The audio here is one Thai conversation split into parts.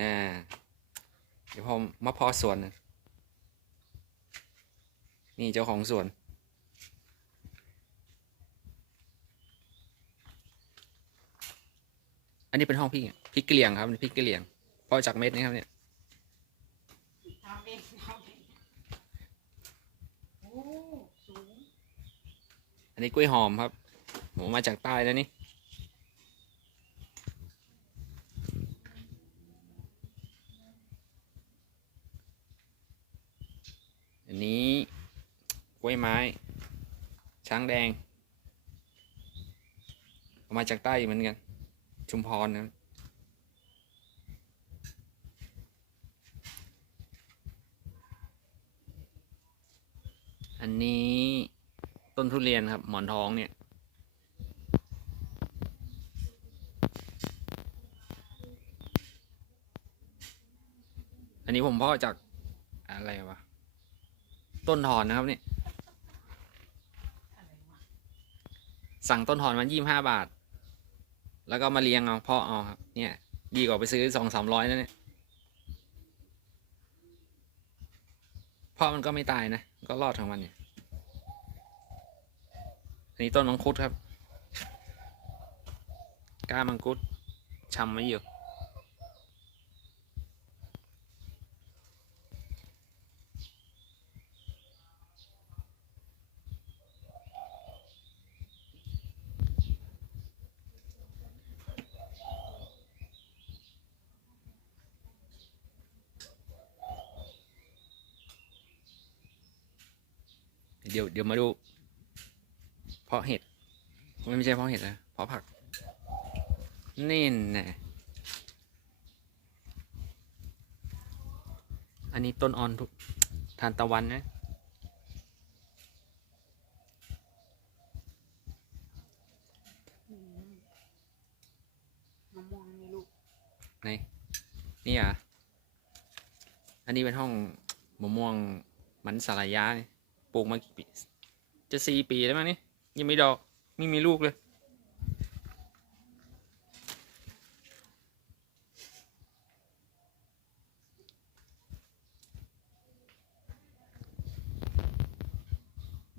นะเดี๋ยวพอมาพอสวนน่ะนี่เจ้าของสวน อันนี้เป็นห้องพี่พริกกะเหรี่ยงครับพริกกะเหรี่ยงเพาะจากเม็ดนี่ครับเนี่ยทำเองทำเองโอ้สูงอันนี้กล้วยหอมครับผมมาจากใต้แล้วนี่ นี้กล้วยไม้ ช้างแดงเอามาจากใต้เหมือนกัน ชุมพรนะอันนี้ต้นทุเรียนครับ หมอนทองเนี่ยอันนี้ผมพาะจากอะไรวะ ต้นถอนนะครับเนี่ยสั่งต้นถอนมายี่ห้าบาท แล้วก็มาเลี้ยงเอาเพาะเอาครับ เนี่ย ดีกว่าไปซื้อสองสามร้อยนั่นเนี่ยเพาะมันก็ไม่ตายนะ ก็รอดของมันเนี่ยอันนี้ต้นมังคุดครับ ก้ามังคุดชำไว้อยู่ เดี๋ยวเดี๋ยวมาดู เพาะเห็ดไม่ใช่เพาะเห็ดนะเพาะผักนี่แน่อันนี้ต้นออนทุกทานตะวันนะอืมมะม่วงมีลูกไหนนี่อะ อันนี้เป็นห้องมะม่วงมันสลายยาเนี่ยป ลูกมากี่ปี จะสี่ปีแล้วมั้งนี่ยังไม่ดอกไม่มีลูกเลย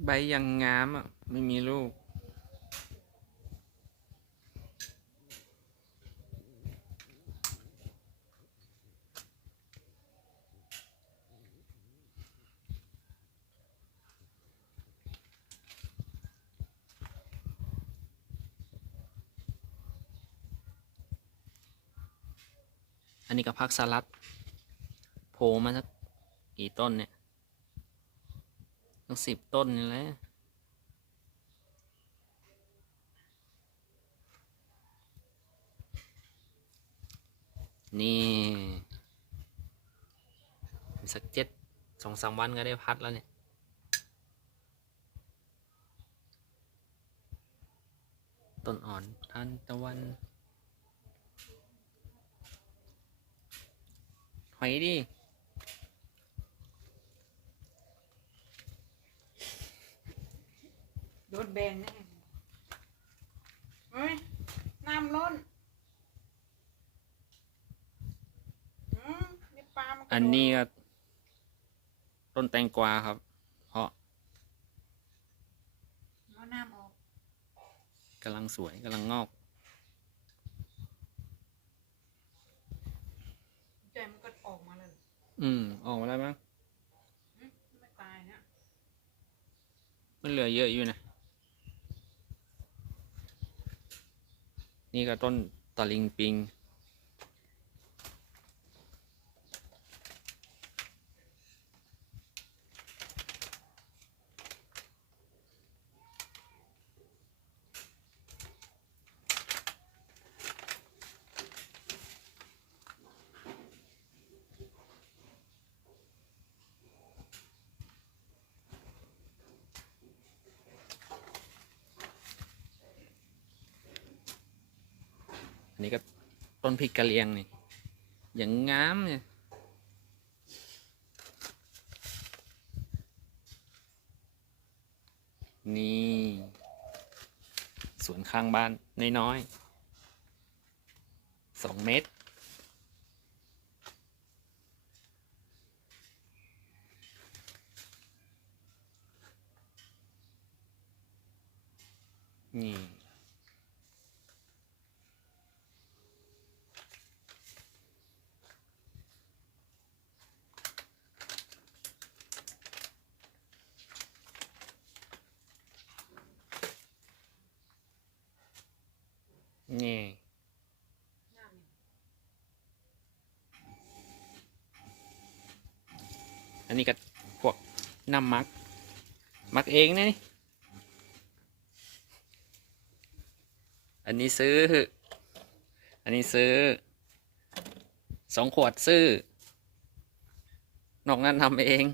ใบยังงามอะ ไม่มีลูก อันนี้ก็พักสลัดโผล่มาสักกี่ต้นเนี่ยตั้งสิบต้นนี่แหละนี่สักเจ็ดสองสามวันก็ได้พัดแล้วเนี่ยต้นอ่อนทานตะวัน หอยดิโดนแบนแน่เฮ้ยน้ำล้นอืมนี่ปลามันกระโดดอันนี้ก็ต้นแตงกวาครับ เพราะเอาน้ำออก กำลังสวยกำลังงอก ใจมันก็ออกมาเลย อืม ออกมาแล้วมั้งไม่ตายนะมันเหลือเยอะอยู่นะ นี่ก็ต้นตะลิงปิง นี่ก็ต้นพริกกะเลียงนี่ อย่างงามเนี่ยนี่สวนข้างบ้านน้อยๆสองเมตร นี่ นี่ อันนี้ก็พวกน้ำมัก มักเองนะนี่ อันนี้ซื้อ อันนี้ซื้อสองขวดซื้อ นอกนั้นทำเอง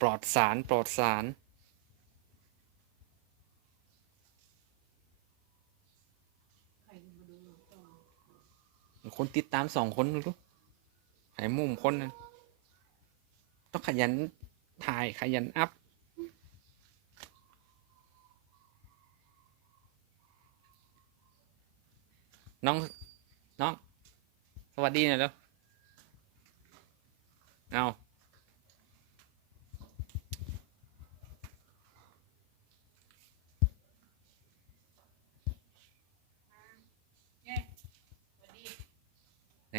ปลอดสาร ปลอดสาร ใครมาดูต้อง คนติดตามสองคนรู้หายมุมคนนะต้องขยันถ่ายขยันอัพ น้อง น้อง สวัสดีหน่อยแล้วเอา เย้สวัสดี ไหน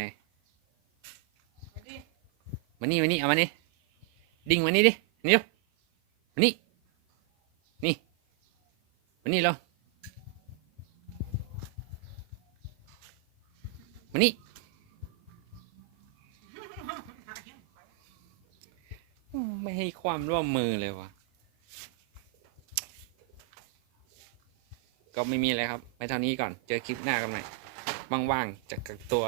สวัสดี มานี่มานี่เอามานี่ดิ่งมานี่ดินี่วมานี่นี่มานี่เรามานี่ไม่ให้ความร่วมมือเลยวะก็ไม่มีอะไรครับ ไปเท่านี้ก่อน เจอคลิปหน้ากันใหม่ว่างๆจากกักตัว